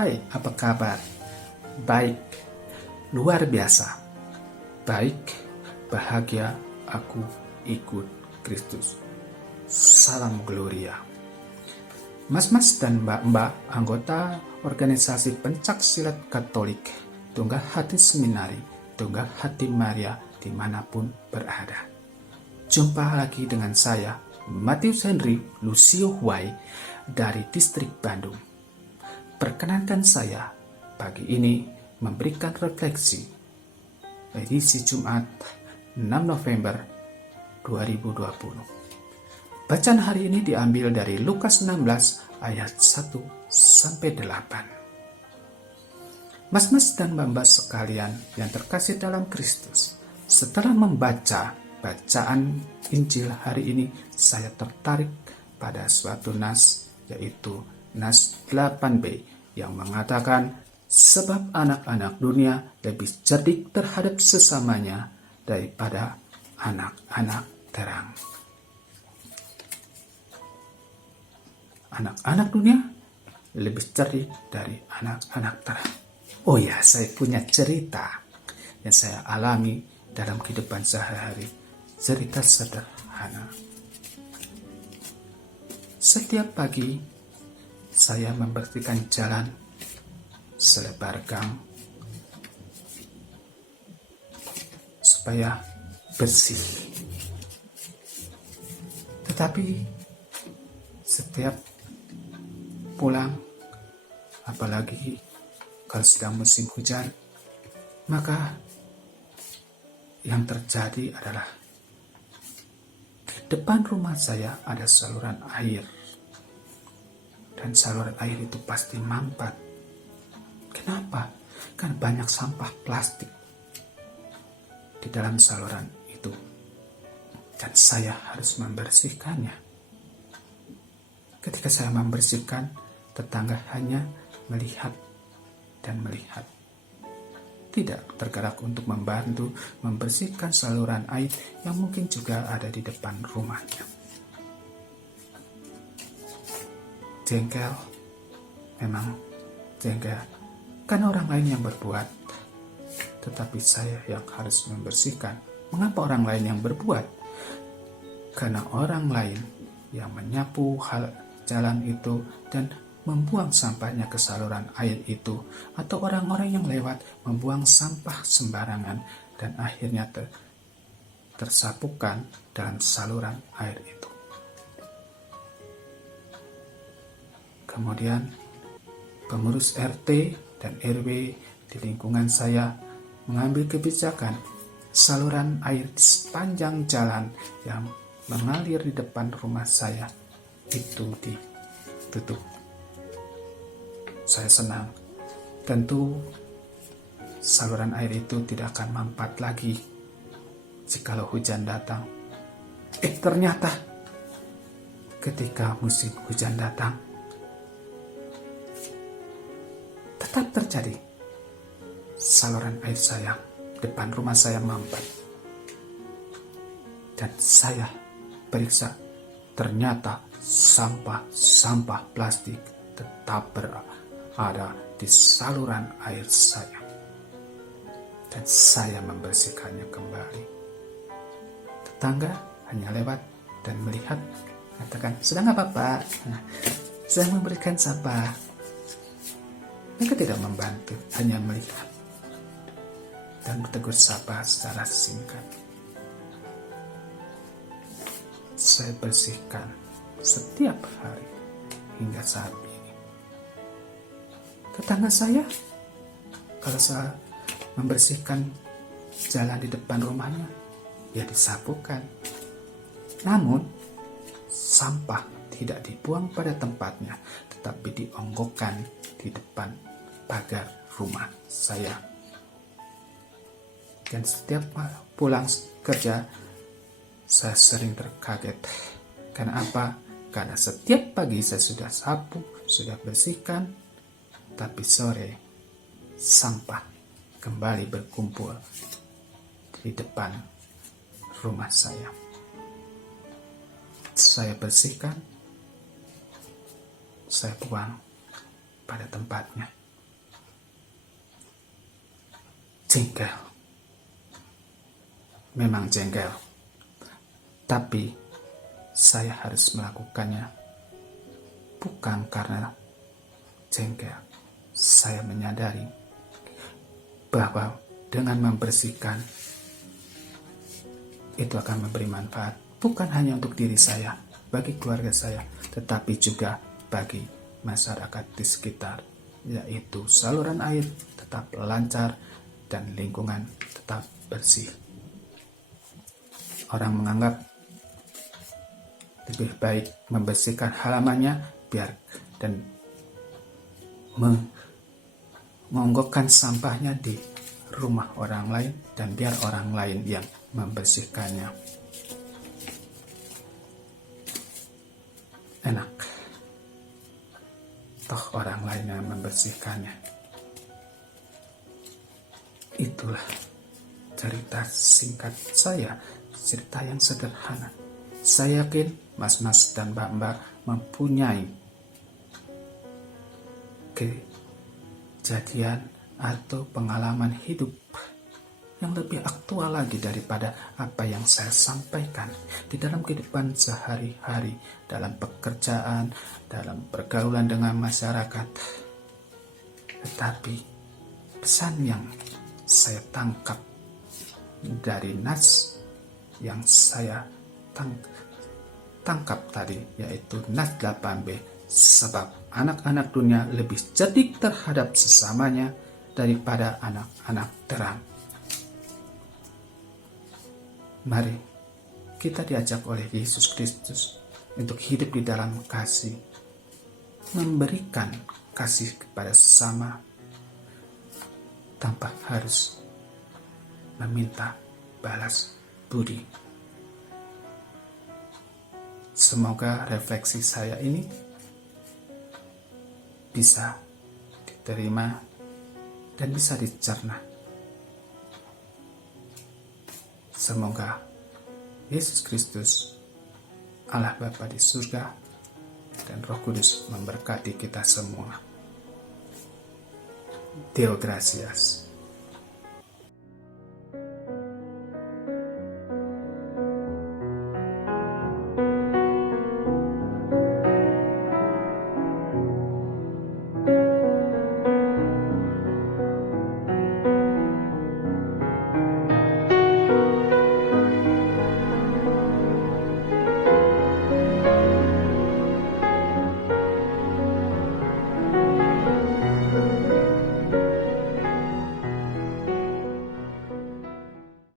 Hai, apa kabar? Baik, luar biasa. Baik, bahagia, aku ikut Kristus. Salam Gloria. Mas-mas dan mbak-mbak anggota organisasi pencak silat Katolik Tunggal Hati Seminari, Tunggal Hati Maria dimanapun berada. Jumpa lagi dengan saya, Matius Henry Lucio Huai dari Distrik Bandung. Perkenankan saya pagi ini memberikan refleksi edisi Jumat 6 November 2020. Bacaan hari ini diambil dari Lukas 16 ayat 1-8. Mas-mas dan mbak-mbak sekalian yang terkasih dalam Kristus, setelah membaca bacaan Injil hari ini, saya tertarik pada suatu nas, yaitu nas 8b, yang mengatakan sebab anak-anak dunia lebih cerdik terhadap sesamanya daripada anak-anak terang. Anak-anak dunia lebih cerdik dari anak-anak terang. Oh ya, saya punya cerita yang saya alami dalam kehidupan sehari-hari. Cerita sederhana. Setiap pagi saya membersihkan jalan selebar gang supaya bersih. Tetapi setiap pulang, apalagi kalau sedang musim hujan, maka yang terjadi adalah di depan rumah saya ada saluran air. Dan saluran air itu pasti mampet. Kenapa? Kan banyak sampah plastik di dalam saluran itu. Dan saya harus membersihkannya. Ketika saya membersihkan, tetangga hanya melihat dan melihat. Tidak tergerak untuk membantu membersihkan saluran air yang mungkin juga ada di depan rumahnya. Jengkel, memang jengkel, kan orang lain yang berbuat, tetapi saya yang harus membersihkan. Mengapa orang lain yang berbuat? Karena orang lain yang menyapu jalan itu dan membuang sampahnya ke saluran air itu, atau orang-orang yang lewat membuang sampah sembarangan dan akhirnya tersapukan dalam saluran air itu. Kemudian pengurus RT dan RW di lingkungan saya mengambil kebijakan saluran air di sepanjang jalan yang mengalir di depan rumah saya itu ditutup. Saya senang. Tentu saluran air itu tidak akan mampet lagi jikalau hujan datang. Ternyata ketika musim hujan datang, tetap terjadi. Saluran air saya depan rumah saya mampet. Dan saya periksa, ternyata sampah plastik tetap berada di saluran air saya. Dan saya membersihkannya kembali. Tetangga hanya lewat dan melihat, katakan, sedang apa Pak? Sedang memberikan sampah. Mereka tidak membantu, hanya melihat dan bertegur sapa secara singkat. Saya bersihkan setiap hari hingga saat ini. Tetangga saya, kalau saya membersihkan jalan di depan rumahnya, ya disapukan. Namun, sampah tidak dibuang pada tempatnya, tetapi dionggokkan di depan pagar rumah saya. Dan setiap pulang kerja, saya sering terkaget. Karena apa? Karena setiap pagi saya sudah sapu, sudah bersihkan, tapi sore sampah kembali berkumpul di depan rumah saya. Saya bersihkan, saya buang pada tempatnya. jengkel. Memang jengkel, tapi saya harus melakukannya bukan karena jengkel. Saya menyadari bahwa dengan membersihkan itu akan memberi manfaat bukan hanya untuk diri saya, bagi keluarga saya, tetapi juga bagi masyarakat di sekitar, yaitu saluran air tetap lancar dan lingkungan tetap bersih. Orang menganggap lebih baik membersihkan halamannya dan mengonggokkan sampahnya di rumah orang lain dan biar orang lain yang membersihkannya. Enak, toh orang lain yang membersihkannya. Itulah cerita singkat saya, cerita yang sederhana. Saya yakin mas-mas dan mbak-mbak mempunyai kejadian atau pengalaman hidup yang lebih aktual lagi daripada apa yang saya sampaikan di dalam kehidupan sehari-hari, dalam pekerjaan, dalam pergaulan dengan masyarakat. Tetapi pesan yang saya tangkap dari nas yang saya tangkap tadi, yaitu nas 8b, sebab anak-anak dunia lebih cerdik terhadap sesamanya daripada anak-anak terang. Mari kita diajak oleh Yesus Kristus untuk hidup di dalam kasih, memberikan kasih kepada sesama tanpa harus meminta balas budi. Semoga refleksi saya ini bisa diterima dan bisa dicerna. Semoga Yesus Kristus, Allah Bapa di surga, dan Roh Kudus memberkati kita semua. Deo gratias.